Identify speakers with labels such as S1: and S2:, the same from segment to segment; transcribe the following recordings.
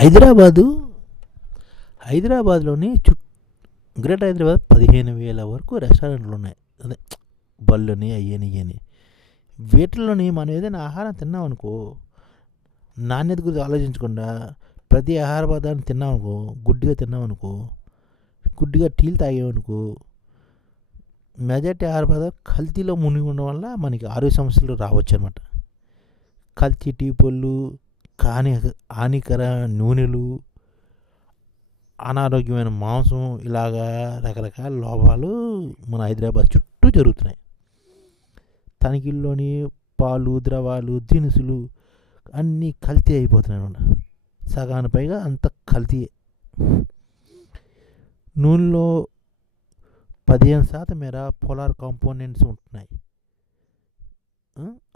S1: హైదరాబాదు హైదరాబాద్లోని చు గ్రేటర్ హైదరాబాద్ పదిహేను వేల వరకు రెస్టారెంట్లు ఉన్నాయి. అదే బళ్ళని అయ్యని ఇయ్యని. వీటిల్లోని మనం ఏదైనా ఆహారం తిన్నాం అనుకో నాణ్యత గురించి ఆలోచించకుండా ప్రతి ఆహార పదార్థాన్ని తిన్నాం అనుకో గుడ్డిగా తిన్నాం అనుకో గుడ్డిగా టీలు తాగామనుకో మెజార్టీ ఆహార పదార్థాలు కల్తీలో మునిగి ఉండడం వల్ల మనకి ఆరోగ్య సమస్యలు రావచ్చు అనమాట కల్తీ టీ పొళ్ళు కాని హానికర నూనెలు అనారోగ్యమైన మాంసం ఇలాగా రకరకాల లోపాలు మన హైదరాబాద్ చుట్టూ జరుగుతున్నాయి. తనిఖీల్లోని పాలు ద్రవాలు దినుసులు అన్నీ కల్తీ అయిపోతున్నాయి అన్నమాట. సగానికి పైగా అంత కల్తీ. నూనెలో పదిహేను శాతం మేర పోలార్ కాంపోనెంట్స్ ఉంటున్నాయి.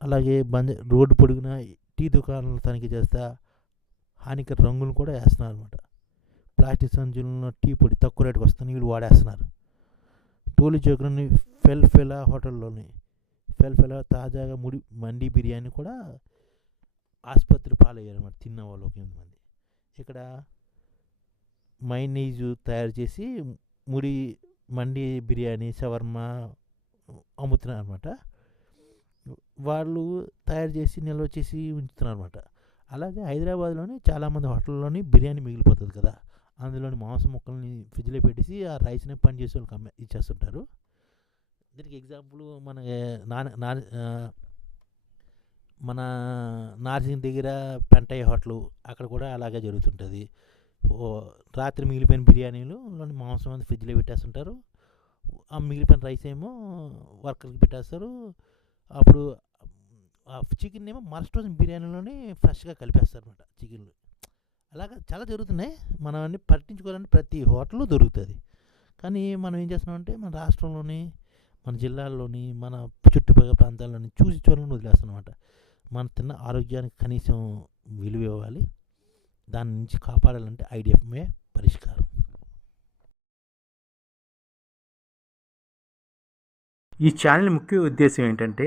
S1: అలాగే బంజ రోడ్డు పొడుగున టీ దుకాణాలు తనిఖీ చేస్తా హానికర రంగులు కూడా వేస్తున్నారు అనమాట ప్లాస్టిక్ సంచులను టీ పొడి తక్కువ రేటుకు వస్తుంది వీళ్ళు వాడేస్తున్నారు. టోలీ చౌకలోని ఫెల్ఫెలా హోటల్లోని ఫెల్ఫెలా తాజాగా ముడి మండి బిర్యానీ కూడా ఆసుపత్రి పాలయ్యారు అనమాట తిన్న వాళ్ళు ఒక ఎనిమిది మంది. ఇక్కడ మైనీజు తయారు చేసి ముడి మండి బిర్యానీ శవర్మ అమ్ముతున్నారు అనమాట వాళ్ళు తయారు చేసి నిల్వ చేసి ఉంచుతున్నారు అనమాట అలాగే హైదరాబాద్లోని చాలామంది హోటల్లోని బిర్యానీ మిగిలిపోతుంది కదా. అందులోని మాంసం ముక్కల్ని ఫ్రిడ్జ్లో పెట్టేసి ఆ రైస్ని పని చేసే వాళ్ళకి అమ్మే ఇచ్చేస్తుంటారు. దీనికి ఎగ్జాంపుల్ మన నా మన నార్సింగ్ దగ్గర పెంటయ్య హోటల్ అక్కడ కూడా అలాగే జరుగుతుంటుంది. ఓ రాత్రి మిగిలిపోయిన బిర్యానీలు మాంసం అంతా ఫ్రిడ్జ్లో పెట్టేస్తుంటారు. ఆ మిగిలిపోయిన రైస్ ఏమో వర్కర్కి పెట్టేస్తారు. అప్పుడు ఆ చికెన్ ఏమో మరస్ట్ రోజు బిర్యానీలోనే ఫ్రెష్గా కలిపేస్తారు అనమాట చికెన్లు. అలాగా చాలా జరుగుతున్నాయి. మనం అన్ని పట్టించుకోవాలంటే ప్రతి హోటల్లో దొరుకుతుంది. కానీ మనం ఏం చేస్తున్నామంటే మన రాష్ట్రంలోని మన జిల్లాల్లోని మన చుట్టుపక్కల ప్రాంతాల్లోని చూసి చూడాలని వదిలేస్తున్నాం అనమాట మనం తిన్న ఆరోగ్యానికి కనీసం విలువ ఇవ్వాలి. దాని నుంచి కాపాడాలంటే ఐడిఎఫ్ఏ పరిష్కారం.
S2: ఈ ఛానల్ ముఖ్య ఉద్దేశం ఏంటంటే